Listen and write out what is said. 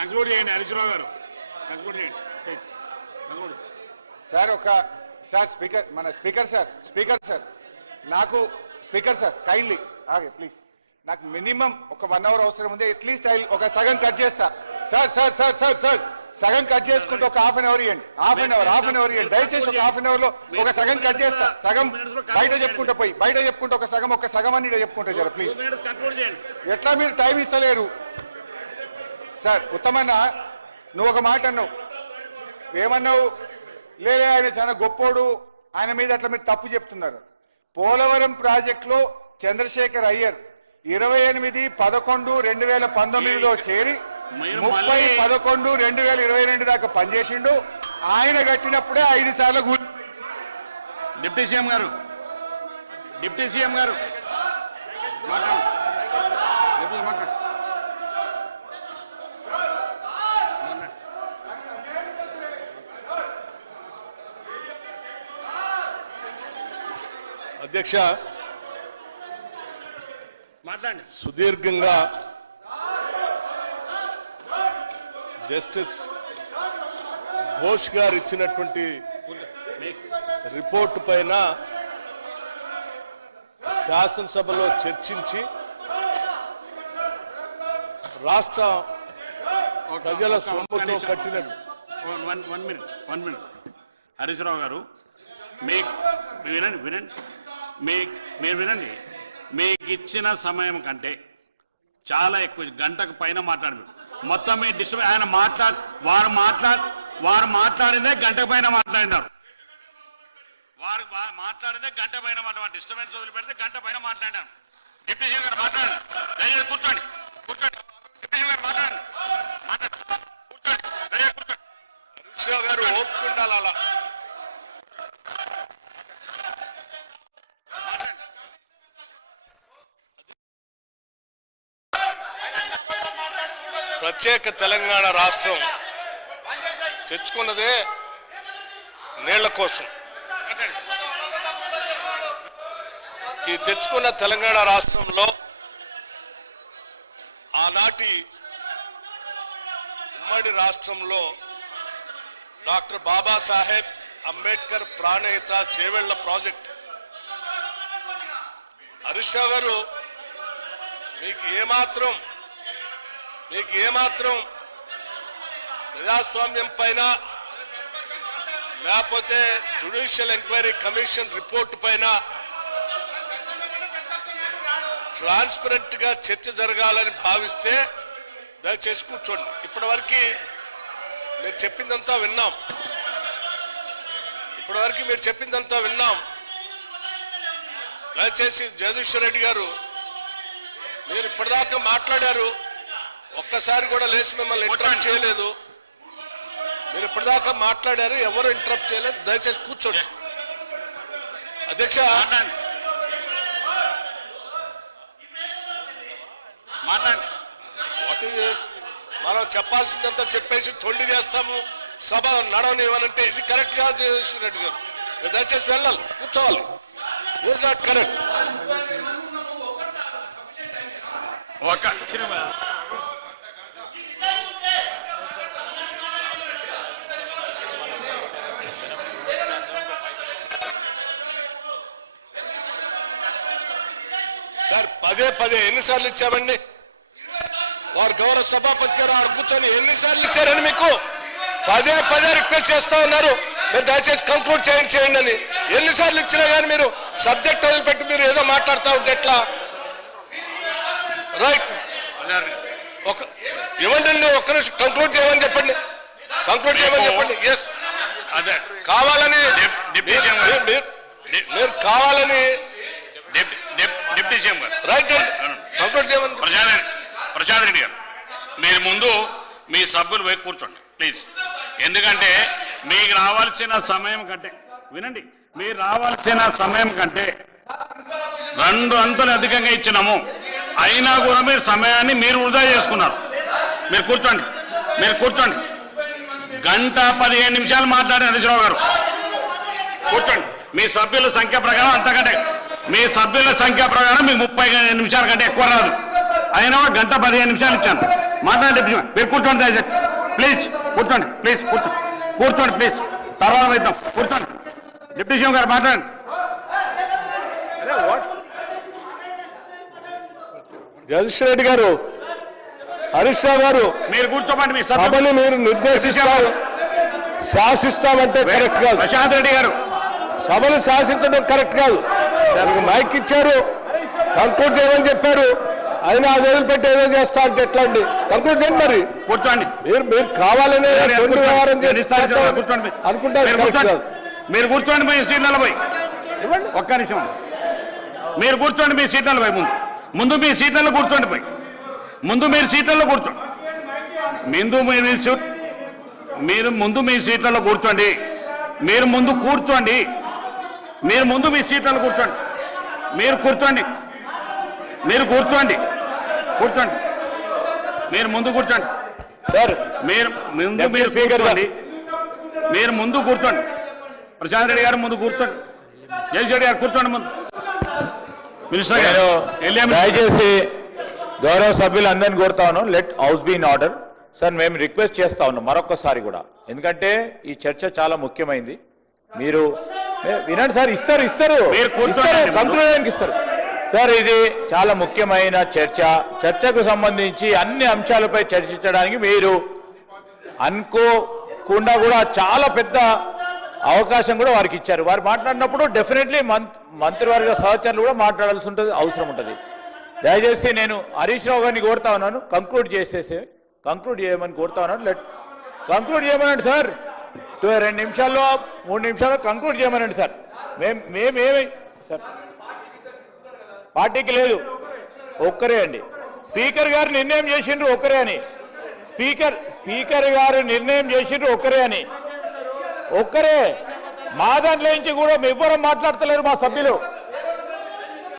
Conclude చేయండి హరీశ్రావు గారు, conclude చేయండి. సార్ స్పీకర్ మన స్పీకర్ సార్ నాకు స్పీకర్ సార్ కైండ్లీ ఆగే ప్లీజ్. నాకు మినిమం ఒక 1 అవర్ అవసరం ఉంది. అట్లీస్ట్ ఒక సగం కట్ చేస్తా. సార్ సగం కట్ చేసుకుంటే ఒక హాఫ్ అన్ అవర్ ఇవ్వండి. హాఫ్ అన్ అవర్ ఇవ్వండి దయచేసి. ఒక హాఫ్ అన్ అవర్ లో ఒక సగం కట్ చేస్తా. సగం బయట చెప్పుకుంటా ఒక సగం అని చెప్పుకుంటా జర ప్లీజ్. ఎట్లా మీరు టైం ఇస్తలేరు సార్? ఉత్తమన్న నువ్వు ఒక మాట అన్నావు, ఏమన్నావు? లేదా ఆయన చాలా గొప్పోడు, ఆయన మీద అట్లా మీరు తప్పు చెప్తున్నారు. పోలవరం ప్రాజెక్టులో చంద్రశేఖర్ అయ్యర్ 28/11/2019లో చేరి 30/11/2022 దాకా పనిచేసిండు. ఆయన కట్టినప్పుడే 5 సార్లు డిప్యూటీ సీఎం గారు అధ్యక్ష మాట్లాడండి. సుదీర్ఘంగా జస్టిస్ ఘోష్ గారు ఇచ్చినటువంటి రిపోర్టు పైన శాసనసభలో చర్చించి రాష్ట్ర ప్రజల సొమ్ముతో కట్టినట్టు. వన్ మినిట్ హరీశ్రావు గారు, మీరు వినండి. మీకు ఇచ్చిన సమయం కంటే చాలా ఎక్కువ, గంటకు పైన మాట్లాడారు. మొత్తం మీ డిస్టర్బ్ ఆయన వారు మాట్లాడిందే గంటకు పైన మాట్లాడినారు. వారు మాట్లాడిందే గంట పైన డిస్టర్బెన్స్ వదిలిపెడితే గంట పైన మాట్లాడినారు. డిప్యూటీ సీఎం గారు మాట్లాడండి. దయచేసి కూర్చోండి. డిప్యూటీ సీఎం గారు మాట్లాడండి. కూర్చోండి. దయచేసి కూర్చోండి. హరీశ్రావు గారు ఓపుతుండాలి అలా. ప్రత్యేక తెలంగాణ రాష్ట్రం తెచ్చుకున్నదే నీళ్ల కోసం. ఈ తెచ్చుకున్న తెలంగాణ రాష్ట్రంలో ఆనాటి ఉమ్మడి రాష్ట్రంలో డాక్టర్ బాబాసాహెబ్ అంబేద్కర్ ప్రాణహిత చేవెళ్ల ప్రాజెక్ట్. హరీశ్రావు గారు మీకు ఏమాత్రం ప్రజాస్వామ్యం పైన లేకపోతే జ్యుడిషియల్ ఎంక్వైరీ కమిషన్ రిపోర్టు పైన ట్రాన్స్పరెంట్ గా చర్చ జరగాలని భావిస్తే దయచేసి కూర్చోండి. ఇప్పటివరకు మీరు చెప్పిందంతా విన్నాం. దయచేసి జగదీశ్వర్ రెడ్డి గారు, మీరు ఇప్పటిదాకా మాట్లాడారు, ఒక్కసారి కూడా లేచి మిమ్మల్ని ఇంటరప్ట్ చేయలేదు. మీరు ఇప్పటిదాకా మాట్లాడారు, ఎవరు ఇంటరప్ట్ చేయలేదు. దయచేసి కూర్చోండి. అధ్యక్ష, వాట్ ఈస్ మనం చెప్పాల్సిందంతా చెప్పేసి తొండి చేస్తాము, సభ నడవనివ్వనంటే ఇది కరెక్ట్ కాదు. జగదీశ్వర్ రెడ్డి గారు, మీరు దయచేసి వెళ్ళాలి, కూర్చోవాలి. It not correct. సార్ పదే ఎన్నిసార్లు ఇచ్చామండి? వారు గౌరవ సభాపతి గారు ఆడ కూర్చొని ఎన్నిసార్లు ఇచ్చారని మీకు పదే రిక్వెస్ట్ చేస్తా ఉన్నారు, మీరు దయచేసి కంక్లూడ్ చేయండి అని. ఎన్నిసార్లు ఇచ్చినా కానీ మీరు సబ్జెక్ట్ వదిలిపెట్టి మీరు ఏదో మాట్లాడుతూ ఉంటే ఎట్లా? రైట్, ఇవ్వండి. ఒక్క నిమిషం కంక్లూడ్ చేయమని చెప్పండి. ఎస్, అదే కావాలని మీరు కావాలని డిప్యూటీ సీఎం గారు రైట్ అండి కంక్లూడ్ చేయమని. ప్రశాంత్ రెడ్డి గారు, మీరు ముందు మీ సభ్యులు పోయి కూర్చోండి ప్లీజ్. ఎందుకంటే మీకు రావాల్సిన సమయం కంటే, వినండి, మీరు రావాల్సిన సమయం కంటే 2 అంతలు అధికంగా ఇచ్చినాము. అయినా కూడా మీరు సమయాన్ని మీరు వృధా చేసుకున్నారు. మీరు కూర్చోండి. 1:15 మాట్లాడారు హరీశ్రావు గారు. కూర్చోండి. మీ సభ్యుల సంఖ్య ప్రకారం అంతకంటే మీ సభ్యుల సంఖ్య ప్రకారం మీకు 30 నిమిషాల కంటే ఎక్కువ రాదు. అయినా 1:15 ఇచ్చాను. మాట్లాడండి డిప్యూటీ మీరు కూర్చోండి దయచేసి ప్లీజ్ కూర్చోండి ప్లీజ్ కూర్చోండి ప్లీజ్ తర్వాత వెళ్తాం కూర్చోండి డిప్యూటీ సీఎం గారు మాట్లాడండి జగదీష్ రెడ్డి గారు, హరీష్ రావు గారు, మీరు కూర్చోమండి మీ సభని మీరు నిర్దేశిస్తారు, శాసిస్తామంటే కరెక్ట్ కాదు. ప్రశాంత్ రెడ్డి గారు సభను శాసించడం కరెక్ట్ కాదు. దానికి మైక్ ఇచ్చారు, కంక్లూడ్ చేయమని చెప్పారు, అయినా అది వదిలిపెట్టి ఏదో చేస్తా అంటే ఎట్లా అండి? కంక్లూడ్ చేయండి. మరి కూర్చోండి మీరు కావాలనే వ్యవహారం కూర్చోండి అనుకుంటారు. మీరు కూర్చోండి మీ సీట్లలో పోయి ఒక్క నిమిషం మీరు కూర్చోండి మీ సీట్లలో పోయి ముందు మీ సీట్లలో కూర్చోండి పోయి ముందు మీరు సీట్లలో కూర్చోండి మీరు ముందు మీ సీట్లలో కూర్చోండి మీరు ముందు కూర్చోండి మీరు ముందు మీ సీట్లలో కూర్చోండి మీరు కూర్చోండి మీరు కూర్చోండి కూర్చోండి మీరు ముందు కూర్చోండి సార్ మీరు కూర్చోండి మీరు ముందు కూర్చోండి ప్రశాంత్ రెడ్డి గారు ముందు కూర్చోండి జగదీష్ రెడ్డి గారు కూర్చోండి ముందు మినిస్టర్ గారు దయచేసి గౌరవ సభ్యులందరినీ కోరుతాను, let house be in order. Sir మేము రిక్వెస్ట్ చేస్తా ఉన్నాం మరొక్కసారి కూడా, ఎందుకంటే ఈ చర్చ చాలా ముఖ్యమైంది. మీరు వినండి సార్, ఇస్తారు కంక్లూజన్కి ఇస్తారు సార్. ఇది చాలా ముఖ్యమైన చర్చకు సంబంధించి అన్ని అంశాలపై చర్చించడానికి మీరు అనుకోకుండా కూడా చాలా పెద్ద అవకాశం కూడా వారికి ఇచ్చారు. వారు మాట్లాడినప్పుడు డెఫినెట్లీ మంత్రివర్గ సహచరులు కూడా మాట్లాడాల్సి ఉంటుంది, అవసరం ఉంటుంది. దయచేసి నేను హరీష్ రావు గారిని కోరుతా ఉన్నాను, కంక్లూడ్ చేయమని కోరుతా ఉన్నాను. కంక్లూడ్ చేయమనండి సార్. 2 నిమిషాల్లో 3 నిమిషాల్లో కంక్లూడ్ చేయమనండి సార్. మేమేమి సార్ పార్టీకి లేదు, ఒక్కరే అండి. స్పీకర్ గారు నిర్ణయం చేసిండ్రు ఒక్కరే అని, స్పీకర్ గారు నిర్ణయం చేసిండ్రు ఒక్కరే అని, ఒక్కరే. మా దాంట్లో నుంచి కూడా ఎవ్వరూ మాట్లాడతలేరు మా సభ్యులు.